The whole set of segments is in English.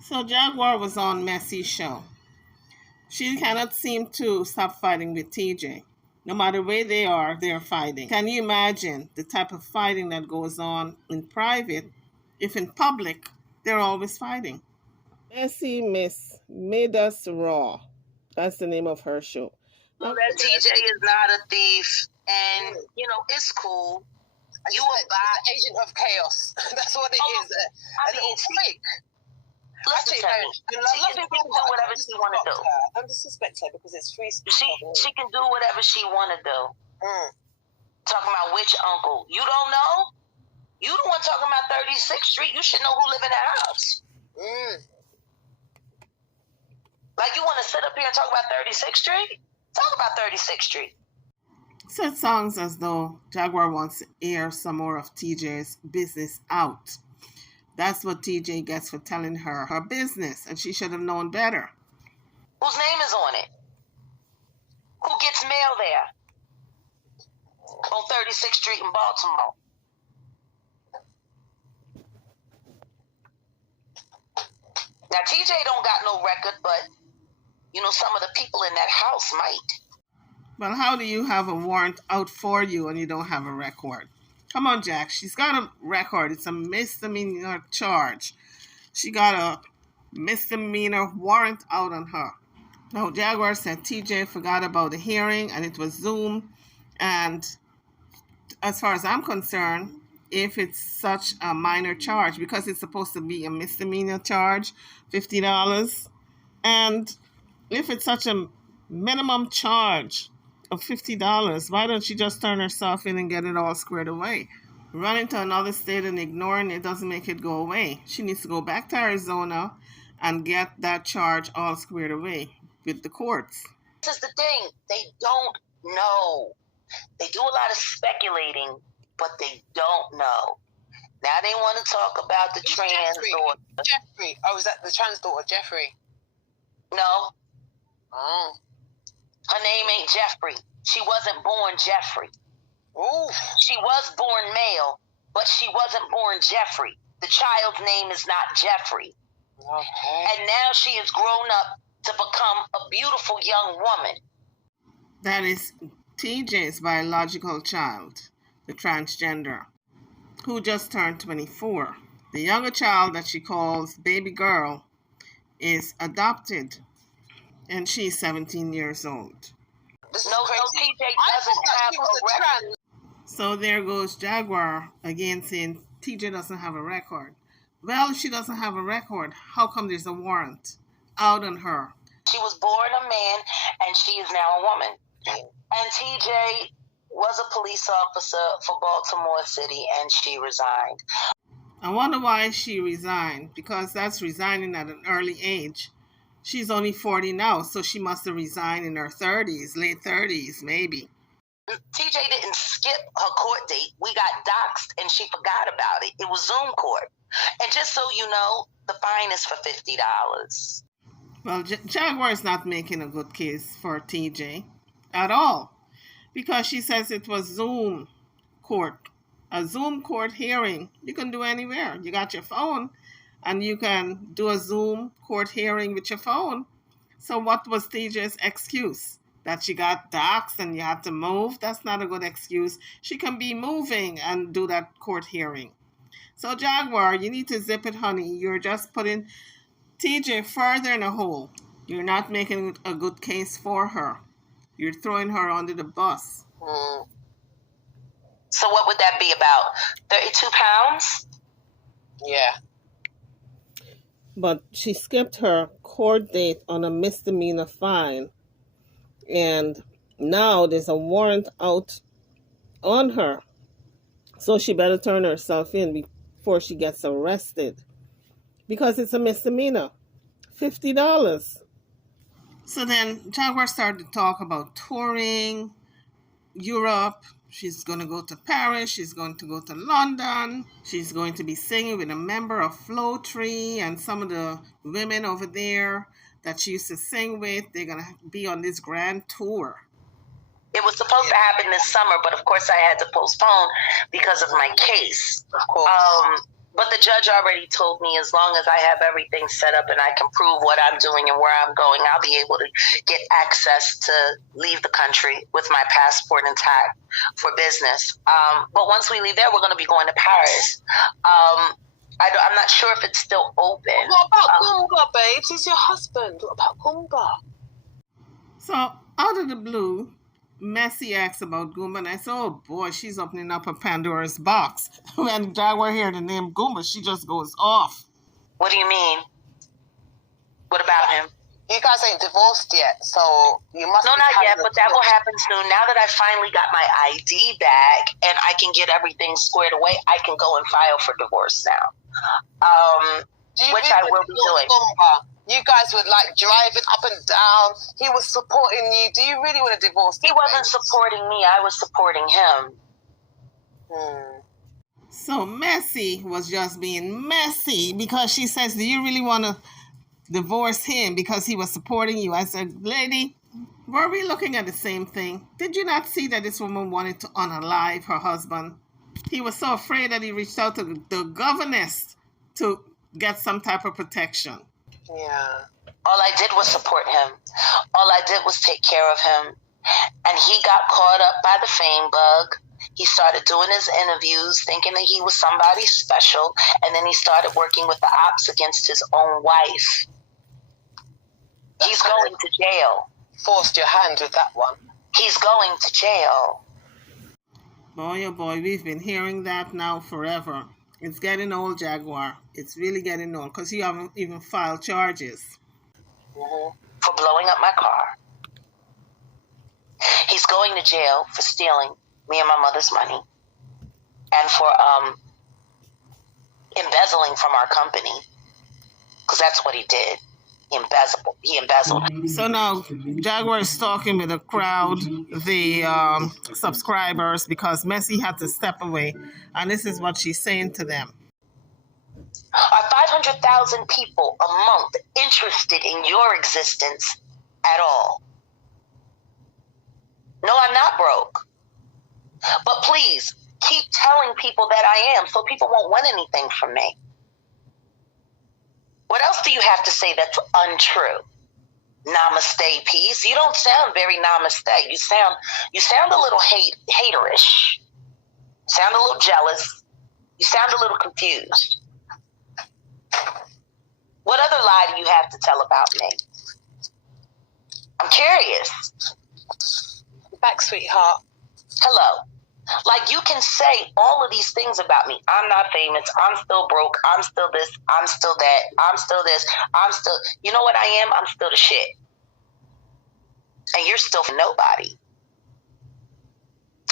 So Jaguar was on Messi's show. She cannot seem to stop fighting with TJ. No matter where they are, they're fighting. Can you imagine the type of fighting that goes on in private if in public they're always fighting? Messi Miss Made Us Raw. That's the name of her show. Now, that TJ is not a thief, and it's cool. You are the agent of chaos. That's what it is. A little freak. Listen to me. She can do whatever she want to do. Don't disrespect her because it's free speech. She can do whatever she want to do. Talking about which uncle. You don't know? You the one talking about 36th Street. You should know who live in the house. Like, you want to sit up here and talk about 36th Street? Talk about 36th Street. So it sounds as though Jaguar wants to air some more of TJ's business out. That's what TJ gets for telling her business, and she should have known better. Whose name is on it? Who gets mail there? On 36th Street in Baltimore. Now, TJ don't got no record, but, some of the people in that house might. Well, how do you have a warrant out for you and you don't have a record? Come on, Jack. She's got a record. It's a misdemeanor charge. She got a misdemeanor warrant out on her. Now, Jaguar said TJ forgot about the hearing and it was Zoom. And as far as I'm concerned, if it's such a minor charge, because it's supposed to be a misdemeanor charge, $50, and if it's such a minimum charge of $50, why don't she just turn herself in and get it all squared away? Running to another state and ignoring it doesn't make it go away. She needs to go back to Arizona and get that charge all squared away with the courts. This is the thing. They don't know. They do a lot of speculating, but they don't know. Now they want to talk about the trans daughter. Jeffrey. Oh, is that the trans daughter, Jeffrey? No. Oh. Her name ain't Jeffrey. She wasn't born Jeffrey. Ooh. She was born male, but she wasn't born Jeffrey. The child's name is not Jeffrey. Okay. And now she is grown up to become a beautiful young woman. That is TJ's biological child, the transgender, who just turned 24. The younger child that she calls baby girl is adopted, and she's 17 years old. No, TJ doesn't have a record. So there goes Jaguar again saying TJ doesn't have a record. Well, if she doesn't have a record, how come there's a warrant out on her? She was born a man, and she is now a woman. And TJ was a police officer for Baltimore City, and she resigned. I wonder why she resigned, because that's resigning at an early age. She's only 40 now, so she must have resigned in her 30s, late 30s, maybe. TJ didn't skip her court date. We got doxxed, and she forgot about it. It was Zoom court. And just so you know, the fine is for $50. Well, Jaguar is not making a good case for TJ at all, because she says it was Zoom court. A Zoom court hearing, you can do anywhere. You got your phone, and you can do a Zoom court hearing with your phone. So what was TJ's excuse? That she got doxxed and you had to move? That's not a good excuse. She can be moving and do that court hearing. So Jaguar, you need to zip it, honey. You're just putting TJ further in a hole. You're not making a good case for her. You're throwing her under the bus. So what would that be, about 32 pounds? Yeah. But she skipped her court date on a misdemeanor fine. And now there's a warrant out on her. So she better turn herself in before she gets arrested. Because it's a misdemeanor. $50. So then Jaguar started to talk about touring Europe. She's going to go to Paris. She's going to go to London. She's going to be singing with a member of Flow Tree and some of the women over there that she used to sing with. They're going to be on this grand tour. It was supposed to happen this summer, but of course I had to postpone because of my case. Of course. But the judge already told me as long as I have everything set up and I can prove what I'm doing and where I'm going, I'll be able to get access to leave the country with my passport intact for business. But once we leave there, we're going to be going to Paris. I'm not sure if it's still open. What about Gumba, babes? He's your husband. What about Gumba? So, out of the blue, Messi asks about Goomba, and I said, oh boy, she's opening up a Pandora's box. When Jaguar heard the name Goomba, she just goes off. What do you mean? What about him? You guys ain't divorced yet, so you must... No, not yet, but that will happen soon. Now that I finally got my ID back and I can get everything squared away, I can go and file for divorce now. Which I will be doing. Gumba? You guys were like driving up and down. He was supporting you. Do you really want to divorce him? He wasn't supporting me. I was supporting him. So Messi was just being messy because she says, do you really want to divorce him because he was supporting you? I said, lady, were we looking at the same thing? Did you not see that this woman wanted to unalive her husband? He was so afraid that he reached out to the governess to get some type of protection. Yeah. All I did was support him. All I did was take care of him. And he got caught up by the fame bug. He started doing his interviews thinking that he was somebody special. And then he started working with the ops against his own wife. He's going to jail. Forced your hand with that one. He's going to jail. Boy, oh boy, we've been hearing that now forever. It's getting old, Jaguar. It's really getting old because you haven't even filed charges. For blowing up my car. He's going to jail for stealing me and my mother's money and for embezzling from our company, because that's what he did. He embezzled. So now Jaguar is talking with the crowd, the subscribers, because Messi had to step away. And this is what she's saying to them. Are 500,000 people a month interested in your existence at all? No, I'm not broke. But please, keep telling people that I am so people won't want anything from me. What else do you have to say that's untrue? Namaste, peace. You don't sound very namaste. You sound a little haterish. You sound a little jealous. You sound a little confused. What other lie do you have to tell about me? I'm curious. Back, sweetheart. Hello. Like, you can say all of these things about me. I'm not famous. I'm still broke. I'm still this. I'm still that. I'm still this. I'm still... You know what I am? I'm still the shit. And you're still nobody.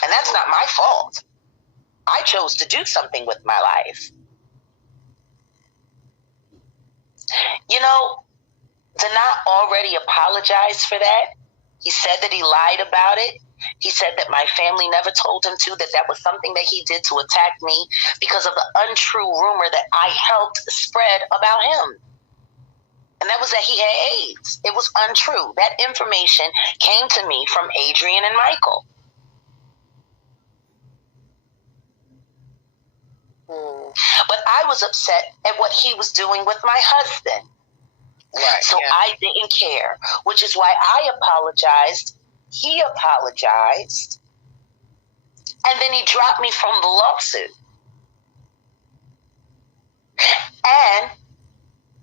And that's not my fault. I chose to do something with my life. You know, to not already apologize for that, he said that he lied about it. He said that my family never told him that was something that he did to attack me because of the untrue rumor that I helped spread about him. And that was that he had AIDS. It was untrue. That information came to me from Adrian and Michael. But I was upset at what he was doing with my husband. Right, so yeah. I didn't care, which is why I apologized. He apologized. And then he dropped me from the lawsuit. And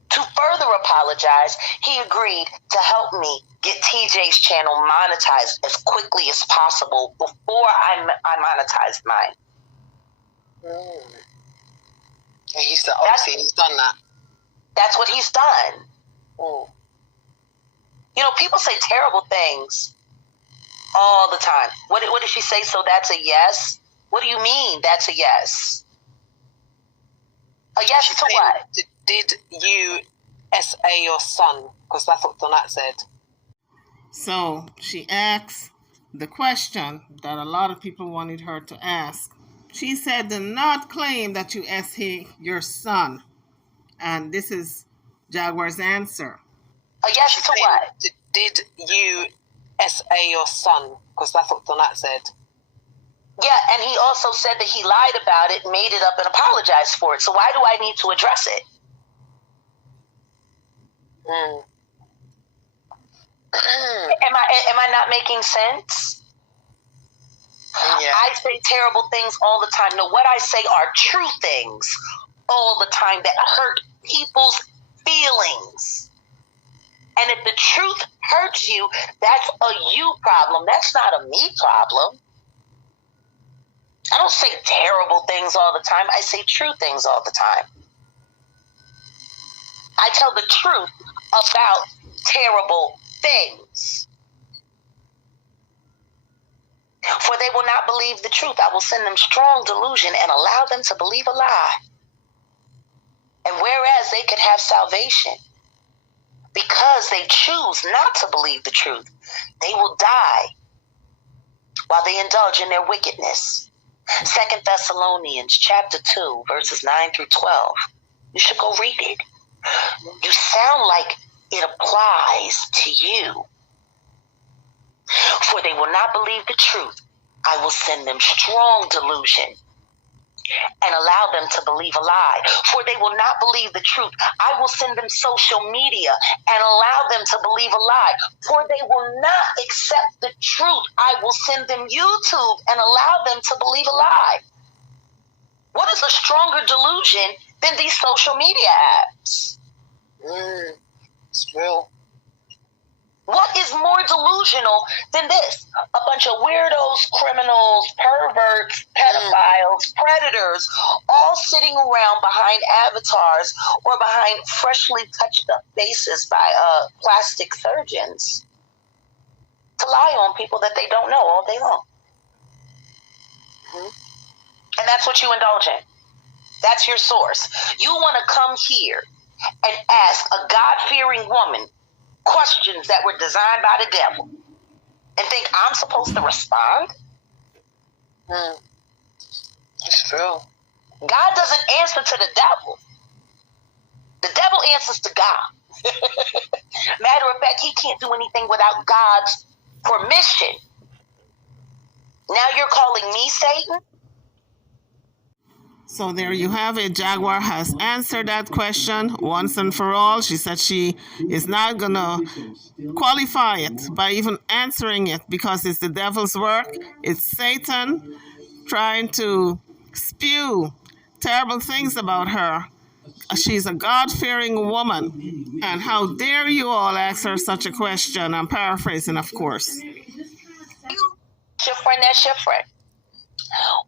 to further apologize, he agreed to help me get TJ's channel monetized as quickly as possible before I monetized mine. He's done that. That's what he's done. You know, people say terrible things all the time. What did she say? So that's a yes? What do you mean that's a yes? A yes to what? Did you SA your son? Because that's what Donat said. So she asks the question that a lot of people wanted her to ask. She said, do not claim that you SA your son. And this is Jaguar's answer. A yes to what? Did you SA your son? Because that's what Donat said. Yeah, and he also said that he lied about it, made it up, and apologized for it. So why do I need to address it? Am I not making sense? Yeah. I say terrible things all the time. No, what I say are true things all the time that hurt people's feelings. And if the truth hurts you, that's a you problem. That's not a me problem. I don't say terrible things all the time. I say true things all the time. I tell the truth about terrible things. For they will not believe the truth. I will send them strong delusion and allow them to believe a lie. And whereas they could have salvation, because they choose not to believe the truth, they will die while they indulge in their wickedness. 2 Thessalonians chapter 2, verses 9 through 12. You should go read it. You sound like it applies to you. For they will not believe the truth. I will send them strong delusion and allow them to believe a lie. For they will not believe the truth. I will send them social media and allow them to believe a lie. For they will not accept the truth. I will send them YouTube and allow them to believe a lie. What is a stronger delusion than these social media apps? It's real. What is more delusional than this? A bunch of weirdos, criminals, perverts, pedophiles, predators, all sitting around behind avatars or behind freshly touched up faces by plastic surgeons to lie on people that they don't know all day long. And that's what you indulge in. That's your source. You want to come here and ask a God-fearing woman questions that were designed by the devil and think I'm supposed to respond? It's true. God doesn't answer to the devil. The devil answers to God. Matter of fact, he can't do anything without God's permission. Now you're calling me Satan? So there you have it. Jaguar has answered that question once and for all. She said she is not going to qualify it by even answering it because it's the devil's work. It's Satan trying to spew terrible things about her. She's a God-fearing woman. And how dare you all ask her such a question? I'm paraphrasing, of course. Your friend, that's your friend.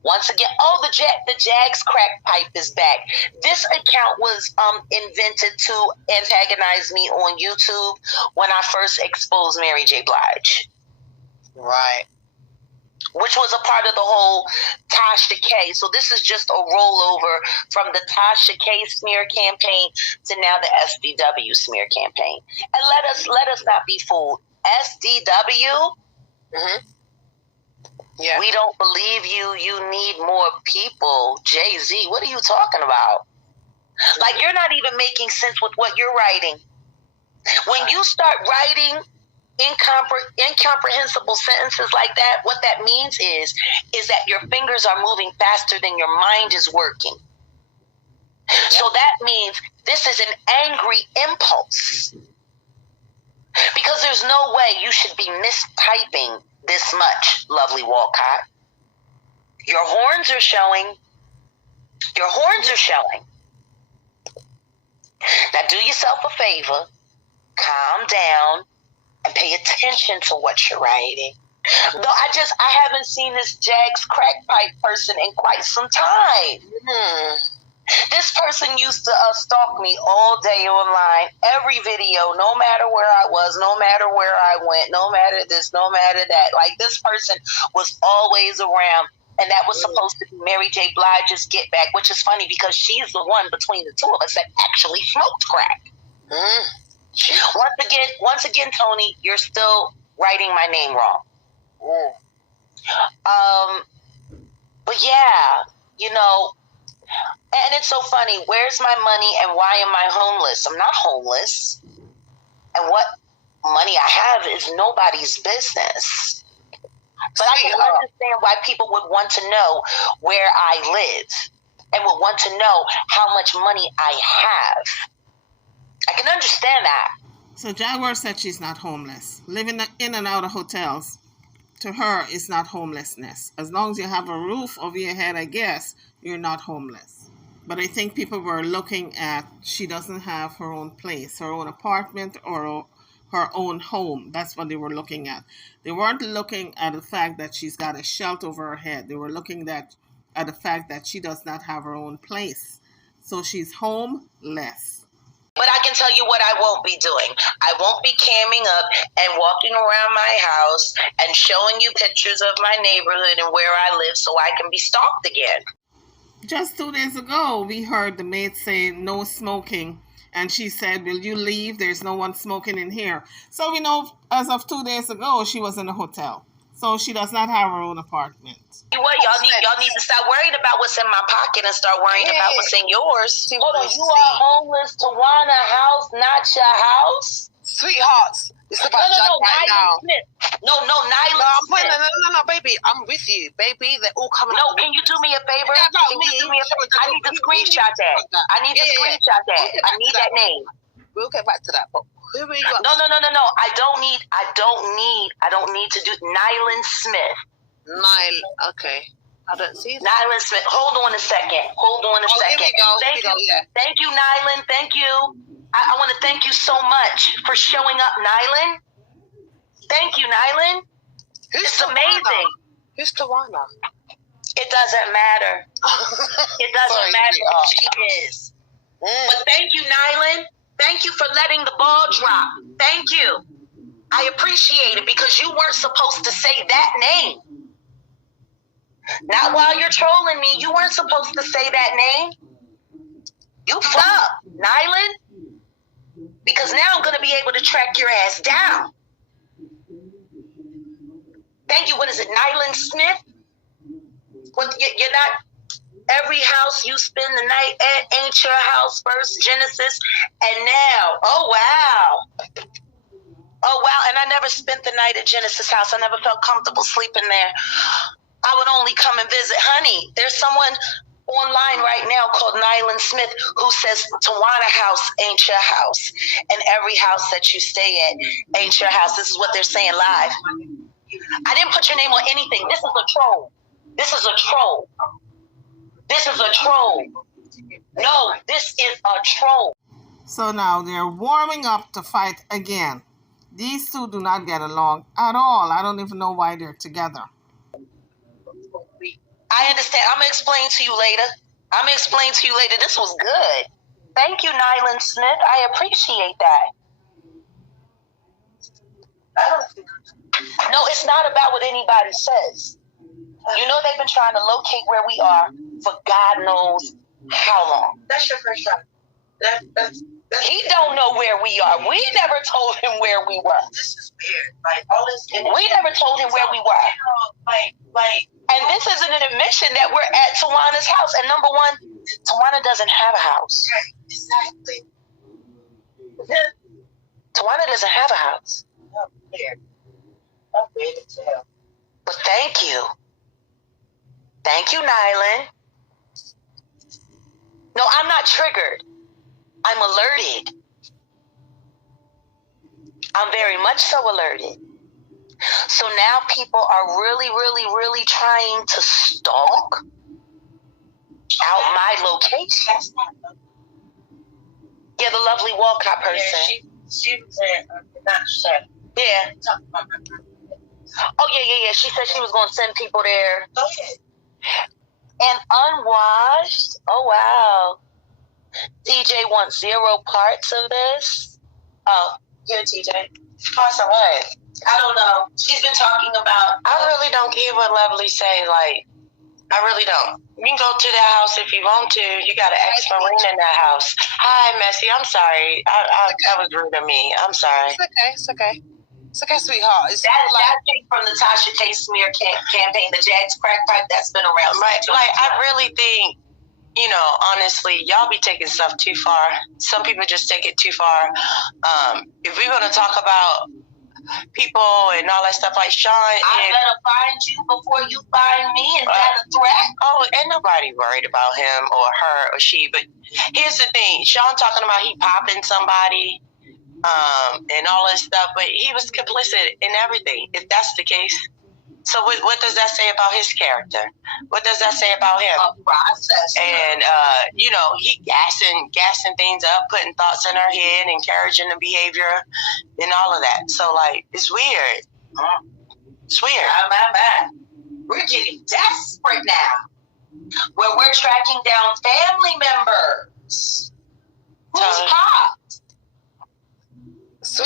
Once again, the Jags crack pipe is back. This account was invented to antagonize me on YouTube when I first exposed Mary J. Blige. Right. Which was a part of the whole Tasha K. So this is just a rollover from the Tasha K smear campaign to now the SDW smear campaign. And let us not be fooled. SDW? Yeah. We don't believe you. You need more people. Jay-Z, what are you talking about? Like, you're not even making sense with what you're writing. When you start writing incomprehensible sentences like that, what that means is that your fingers are moving faster than your mind is working. So that means this is an angry impulse. Because there's no way you should be mistyping this much, lovely Walcott. Your horns are showing. Your horns are showing. Now do yourself a favor, calm down, and pay attention to what you're writing. Though I haven't seen this Jags crack pipe person in quite some time. This person used to stalk me all day online, every video, no matter where I was, no matter where I went, no matter this, no matter that. Like, this person was always around, and that was supposed to be Mary J. Blige's get back, which is funny because she's the one between the two of us that actually smoked crack. Once again, Tony, you're still writing my name wrong. But yeah, you know. And it's so funny. Where's my money and why am I homeless? I'm not homeless. And what money I have is nobody's business. But I can understand why people would want to know where I live and would want to know how much money I have. I can understand that. So Jaguar said she's not homeless. Living in and out of hotels, to her, is not homelessness. As long as you have a roof over your head, I guess, you're not homeless. But I think people were looking at, she doesn't have her own place, her own apartment, or her own home. That's what they were looking at. They weren't looking at the fact that she's got a shelter over her head. They were looking at the fact that she does not have her own place. So she's homeless. But I can tell you what I won't be doing. I won't be camming up and walking around my house and showing you pictures of my neighborhood and where I live so I can be stalked again. Just 2 days ago, we heard the maid say no smoking. And she said, will you leave? There's no one smoking in here. So we know as of 2 days ago, she was in a hotel. So she does not have her own apartment. What y'all need to stop worrying about what's in my pocket and start worrying about what's in yours. Hold on, you are homeless. Tawana house, not your house. Sweethearts, it's about no, right now. Smith. No, Nyla Smith. No, baby, I'm with you, baby. They're all coming. No, can you do me a favor? Yeah, can you do me a favor? I need to screenshot that. I need to screenshot that. I need that name. We'll get back to that. But who are you? No. I don't need to do Nylan Smith. Okay. I don't see that. Nylan Smith. Hold on a second. Here we go. Thank you, Nylan. Thank you. I want to thank you so much for showing up, Nylan. Thank you, Nylan. It's amazing. Who's Tawana? It doesn't matter. It doesn't matter who she is. But thank you, Nylan. Thank you for letting the ball drop. Thank you. I appreciate it because you weren't supposed to say that name. Not while you're trolling me. You weren't supposed to say that name. You fucked up, Nylan. Because now I'm going to be able to track your ass down. Thank you. What is it, Nylan Smith? What, you're not... Every house you spend the night at ain't your house first, Genesis. And now, oh, wow. And I never spent the night at Genesis' house. I never felt comfortable sleeping there. I would only come and visit. Honey, there's someone online right now called Nylan Smith who says Tawana house ain't your house. And every house that you stay at ain't your house. This is what they're saying live. I didn't put your name on anything. This is a troll. This is a troll. This is a troll. No, this is a troll. So now they're warming up to fight again. These two do not get along at all. I don't even know why they're together. I understand. I'm going to explain to you later. This was good. Thank you, Nylan Smith. I appreciate that. No, it's not about what anybody says. You know they've been trying to locate where we are for God knows how long. That's your first shot. He don't know where we are. We never told him where we were. This is weird. Like all this. We never told him where we were. And this isn't an admission that we're at Tawana's house. And number one, Tawana doesn't have a house. Right. Exactly. Tawana doesn't have a house. I'm weird to tell. But thank you. Thank you, Nylan. No, I'm not triggered. I'm alerted. I'm very much so alerted. So now people are really, really, really trying to stalk out my location. Yeah, the lovely Walcott person. Yeah, she was not sure. Yeah. Oh, yeah. She said she was going to send people there. Go ahead. And unwashed. Oh, wow. TJ wants 0 parts of this. Oh, here, TJ. Parts of what? I don't know. She's been talking about... I really don't care what Lovely say. Like, I really don't. You can go to the house if you want to. You got an ex-Marine in that house. Hi, Messy. I'm sorry. That was rude of me. I'm sorry. It's okay, sweetheart. It's that thing from the Tasha K. Smear campaign, the Jags crack pipe, that's been around. Right. Like, I really think, honestly, y'all be taking stuff too far. Some people just take it too far. If we're going to talk about people and all that stuff like Sean. I'm gonna find you before you find me. Is that a threat? Oh, ain't nobody worried about him or her or she. But here's the thing: Sean talking about he popping somebody, and all this stuff, but he was complicit in everything. If that's the case. So what does that say about his character? What does that say about him? A process. And, he gassing things up, putting thoughts in her head, encouraging the behavior and all of that. So, it's weird. It's weird. My. We're getting desperate now. Where we're tracking down family members. Who's popped?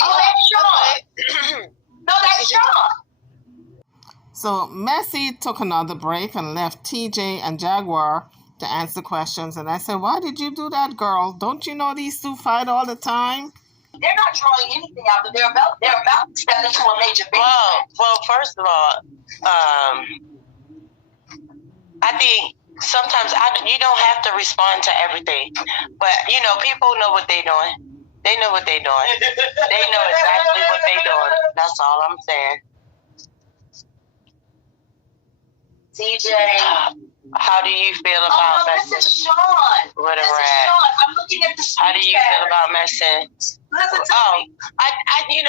Oh, that's Sean. No, that's Sean. So Messi took another break and left TJ and Jaguar to answer questions. And I said, why did you do that, girl? Don't you know these two fight all the time? They're not drawing anything out, but they're about to step into a major big Well, first of all, I think sometimes you don't have to respond to everything. But, people know what they're doing. They know what they're doing. They know exactly what they're doing. That's all I'm saying. TJ, how do you feel about messing? This is Sean. What a rat. Sean. I'm looking at the screen. How do you feel about messing? Listen to me.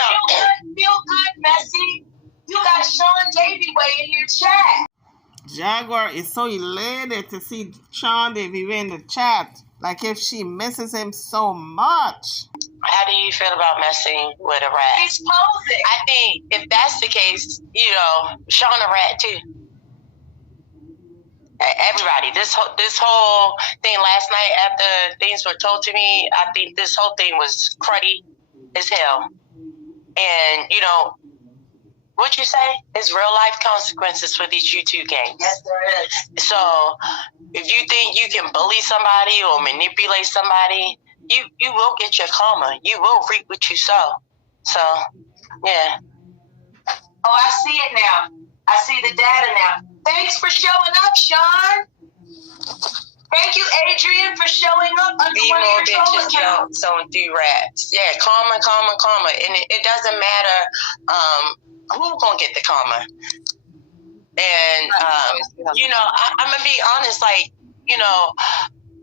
Feel good, Messi. You got Sean Davy way in your chat. Jaguar is so elated to see Sean Davy in the chat. Like if she misses him so much. How do you feel about messing with a rat? He's posing. I think if that's the case, Sean a rat too. Everybody, this whole thing last night after things were told to me, I think this whole thing was cruddy as hell. And, what you say is real life consequences for these YouTube games. Yes, there is. So if you think you can bully somebody or manipulate somebody, you will get your karma. You will reap what you sow. So, yeah. Oh, I see it now. I see the data now. Thanks for showing up, Sean. Thank you, Adrian, for showing up under one of your troll accounts. So do rats. Yeah, karma. And it doesn't matter who's going to get the karma. And, I'm going to be honest,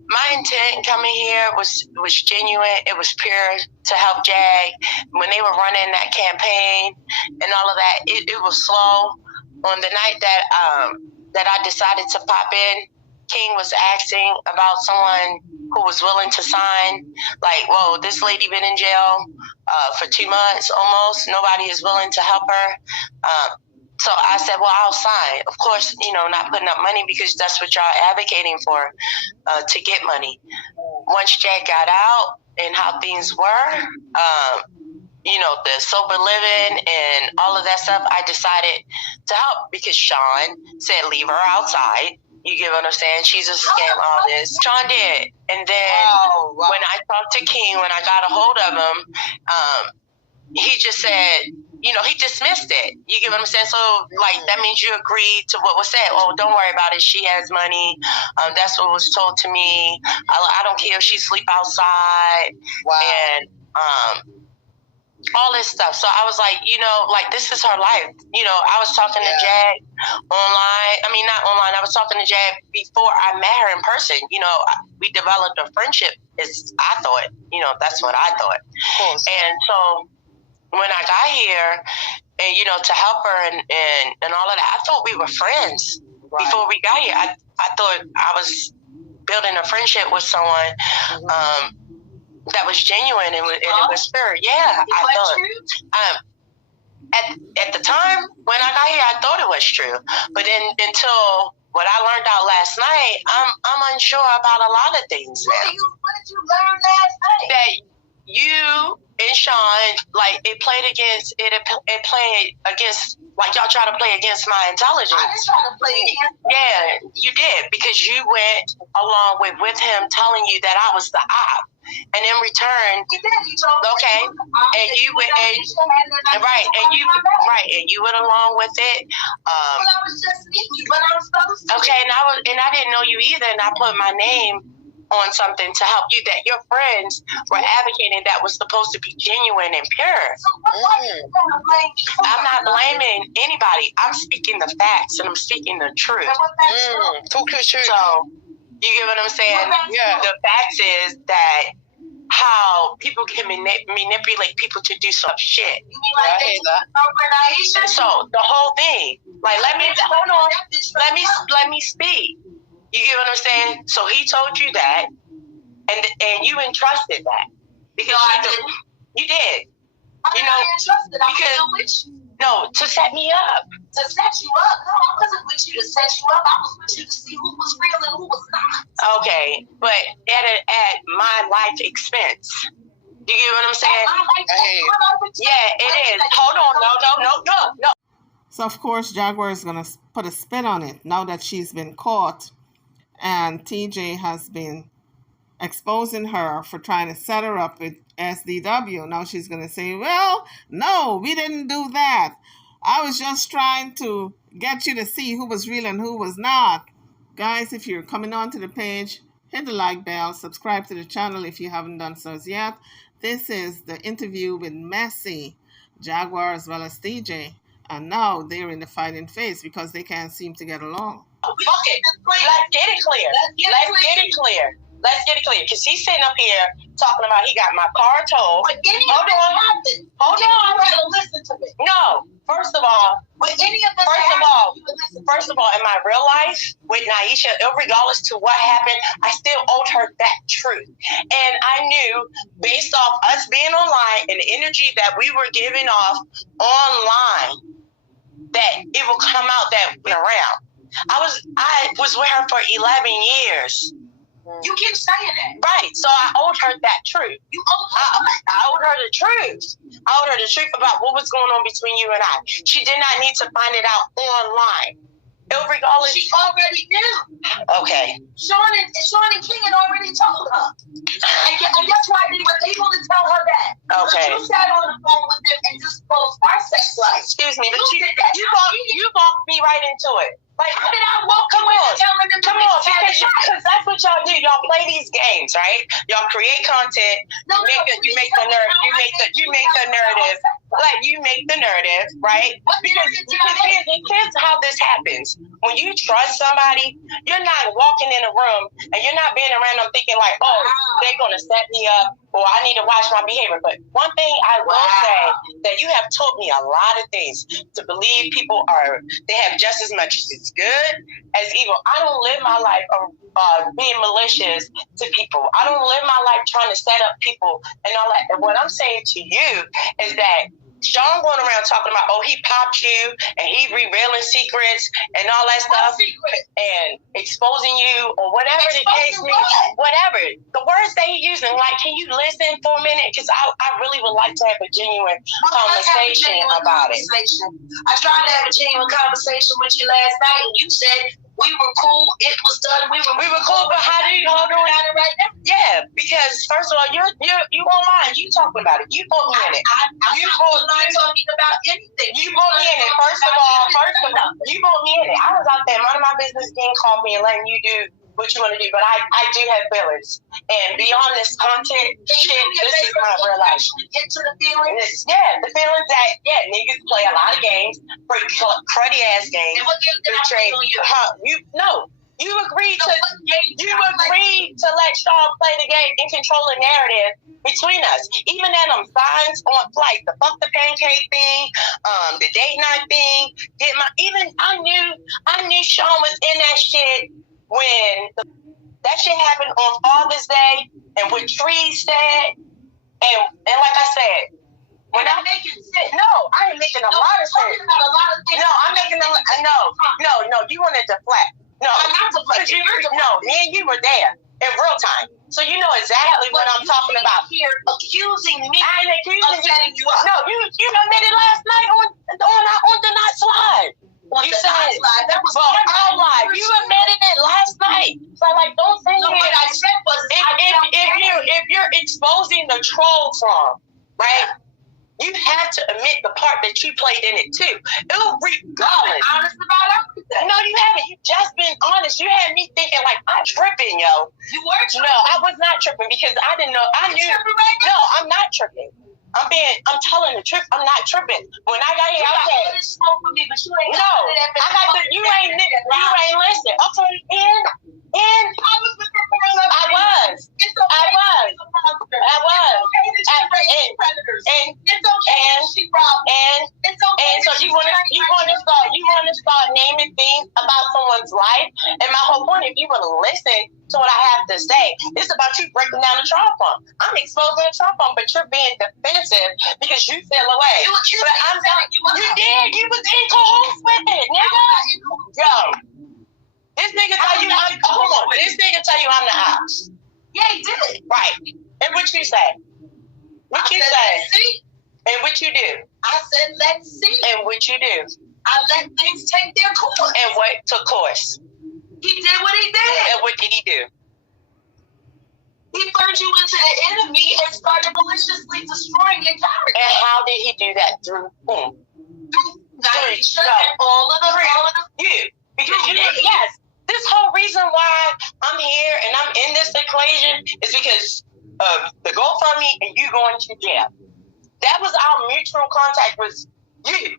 my intent coming here was genuine. It was pure to help Jag. When they were running that campaign and all of that, it was slow. On the night that I decided to pop in, King was asking about someone who was willing to sign. Whoa, this lady been in jail for 2 months almost. Nobody is willing to help her. So I said, well, I'll sign. Of course, not putting up money because that's what y'all advocating for, to get money. Once Jack got out and how things were, the sober living and all of that stuff, I decided to help because Sean said, leave her outside. You get what I'm saying? She's a scam, all this. Sean did. And then when I talked to King, when I got a hold of him, he just said, he dismissed it. You get what I'm saying? So, that means you agreed to what was said. Oh, don't worry about it. She has money. That's what was told to me. I don't care if she sleep outside. Wow. And, all this stuff. So I was like, this is her life. I was talking to Jag online. I mean, not online. I was talking to Jag before I met her in person. We developed a friendship. I thought, that's what I thought. And so when I got here and, to help her and all of that, I thought we were friends before we got here. I thought I was building a friendship with someone, that was genuine and it was spirit. Yeah, I thought. At the time when I got here, I thought it was true. But then until what I learned out last night, I'm unsure about a lot of things now. What did you learn last night? That you and Sean, it played against y'all try to play against my intelligence. I didn't try to play against. Yeah, you did because you went along with him telling you that I was the op. And in return, he told okay, and you went and you went along with it. Well, I was just speaking, but I'm supposed to. Okay, and I didn't know you either, and I put my name on something to help you that your friends were advocating that was supposed to be genuine and pure. I'm not blaming anybody. I'm speaking the facts and I'm speaking the truth. Talk your truth. So, you get what I'm saying? Yeah. The fact is that how people can manipulate people to do some shit. You mean like that? So the whole thing, like, let me speak. You get what I'm saying? So he told you that, and you entrusted that because you did. You know, because to set me up. To set you up? No, I wasn't with you to set you up. I was with you to see who was real and who was not. Okay, but at my life expense. You get what I'm saying? Yeah, it is. Hold on, no. So, of course, Jaguar is going to put a spin on it now that she's been caught and TJ has been exposing her for trying to set her up with SDW. Now she's going to say, well, no, we didn't do that. I was just trying to get you to see who was real and who was not. Guys, if you're coming onto the page, hit the like bell, subscribe to the channel if you haven't done so as yet. This is the interview with Messi, Jaguar, as well as TJ. And now they're in the fighting phase because they can't seem to get along. Okay, let's get it clear. Let's get it clear. Because he's sitting up here talking about he got my car towed. Hold on. Listen to me. No. First of all, in my real life with Naisha, regardless to what happened, I still owed her that truth. And I knew, based off us being online and the energy that we were giving off online, that it will come out that we're around. I was with her for 11 years. You keep saying that. Right. So I owed her that truth. I owed her the truth. I owed her the truth about what was going on between you and I. She did not need to find it out online. Regardless. She already knew. Okay. Sean and King had already told her. And that's why they were able to tell her that. Okay. You sat on the phone with them and disclosed our sex life. Excuse me, but you walked me right into it. Like, how did I walk? Come on, because that's what y'all do. Y'all play these games, right? Y'all create content. You make the narrative. Like, you make the narrative, right? Because here's how this happens. When you trust somebody, you're not walking in a room and you're not being around them thinking like, oh, they're gonna set me up or I need to watch my behavior. But one thing I will say that you have taught me a lot of things to believe people they have just as much as good as evil. I don't live my life being malicious to people. I don't live my life trying to set up people and all that. And what I'm saying to you is that Sean going around talking about, oh, he popped you and he revealing secrets and all that stuff and exposing you or whatever the case may be. Whatever. The words that he using, like, can you listen for a minute? Because I really would like to have a genuine conversation about it. I tried to have a genuine conversation with you last night and you said we were cool, it was done, we were cool, but how do you hold on right now? Yeah, because first of all, you online, you talking about it. You put me in it. I'm not talking about anything. You put me in it. First of all, you put me in it. I was out there minding my business, getting coffee and letting you do what you want to do, but I do have feelings. And beyond this content shit, this is my real life. Get to the feelings? Yeah, the feelings that, niggas play a lot of games, cruddy ass games. And what game did I play on you? You agreed to let Sean play the game and control the narrative between us. Even at them signs on like the fuck the pancake thing, the date night thing, I knew Sean was in that shit when that shit happened on Father's Day and what Trees said, and like I said, when I'm making sense. No, I ain't making a lot of sense. No, I'm making no, you want to deflect. No, I'm not deflecting. Me and you were there in real time. So you know exactly what I'm talking about. Here accusing me I ain't accusing of setting you up. No, you admitted last night on the Not Slide. You said that was online. You admitted it last night. So like, don't say what I said was if you're exposing the troll farm, right? You have to admit the part that you played in it too. Regardless. Honest about everything. No, you haven't. You just been honest. You had me thinking like I'm tripping, yo. You were tripping. No, I was not tripping because I didn't know. I knew. Right no, I'm not tripping. I'm telling the truth. I'm not tripping. When I got here, I said, smoke for me, but you ain't. No, I got the. You ain't listen. Okay, and I was with her for 11 I was. It's okay. I was. I was. It's okay that she raised predators. And it's okay and she robbed. and It's okay. and so you want to start naming things about someone's life. And my whole point, if you want to listen to what I have to say, it's about you breaking down the trauma pump. I'm exposing the trauma pump, but you're being defensive because you fell away. But I'm telling you, you did. You was in cahoots with it, nigga. Yo, this nigga tell you This nigga tell you I'm the ops. Yeah, he did. Right. And what you say? What you say? See? And what you do? I said, let's see. And what you do? I let things take their course. And what took course? He did what he did. And what did he do? He turned you into the enemy and started maliciously destroying your character. And how did he do that? Through whom? Naisha and all of you. Because you did, yes. This whole reason why I'm here and I'm in this equation is because of the GoFundMe and you going to jail. That was our mutual contact was you.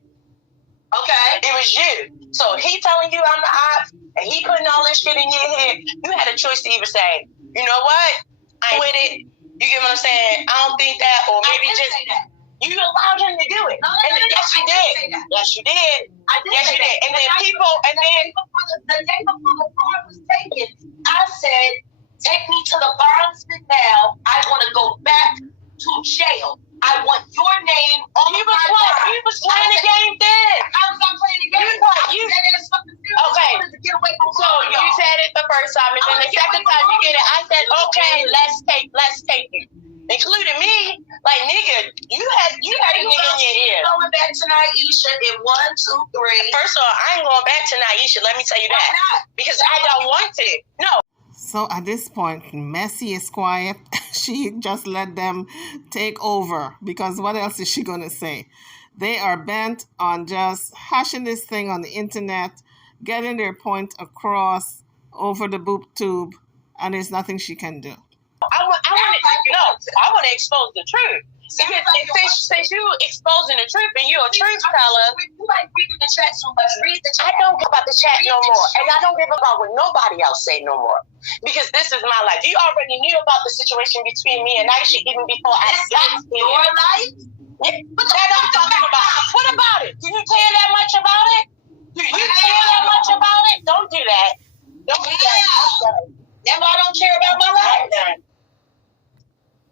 Okay? It was you. So he telling you I'm the ops and he putting all this shit in your head. You had a choice to either say, you know what? I ain't with it. You get what I'm saying? I don't think that, or maybe just you allowed him to do it. Yes, you did. Yes, you did. Yes, you did. And then people, and then the day before the car was taken, I said, take me to the bondsman now. I want to go back to jail. I want your name on my record. You was playing the game then. I was not playing the game. Okay. So you said it the first time, and then the second time you get it, I said, okay, let's take it. Including me, like nigga, you had a nigga in your ear. Going back to Naisha in 1, 2, 3. First of all, I ain't going back to Naisha. Let me tell you that. Why not? Because I don't want to. No. So at this point, Messi is quiet. She just let them take over because what else is she going to say? They are bent on just hashing this thing on the internet, getting their point across over the boob tube, and there's nothing she can do. I want to expose the truth. Because since you exposing the truth and you're a truth teller, You like reading the chat so much. Read the chat. I don't give about the chat no more. And I don't give about what nobody else say no more. Because this is my life. You already knew about the situation between me and Aisha even before I got here. Your life? Yeah, but that I'm talking about. What about it? Do you care that much about it? Do you care that much about it? Don't do that. Don't do that. That's why I don't care about my life.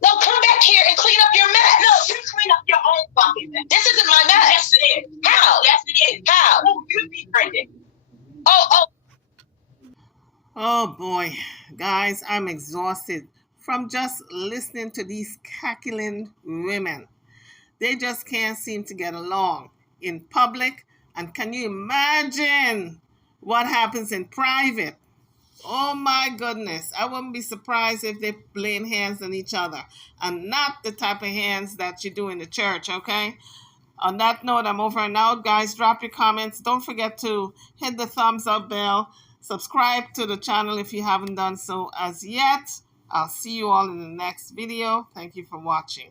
No, come back here and clean up your mess. No, you clean up your own fucking mess. This isn't my mess. Yes, it is. How? Yes, it is. How? Who you befriended? Oh boy, guys, I'm exhausted from just listening to these cackling women. They just can't seem to get along in public. And can you imagine what happens in private? Oh my goodness. I wouldn't be surprised if they're laying hands on each other. And not the type of hands that you do in the church, okay? On that note, I'm over and out. Guys, drop your comments. Don't forget to hit the thumbs up bell. Subscribe to the channel if you haven't done so as yet. I'll see you all in the next video. Thank you for watching.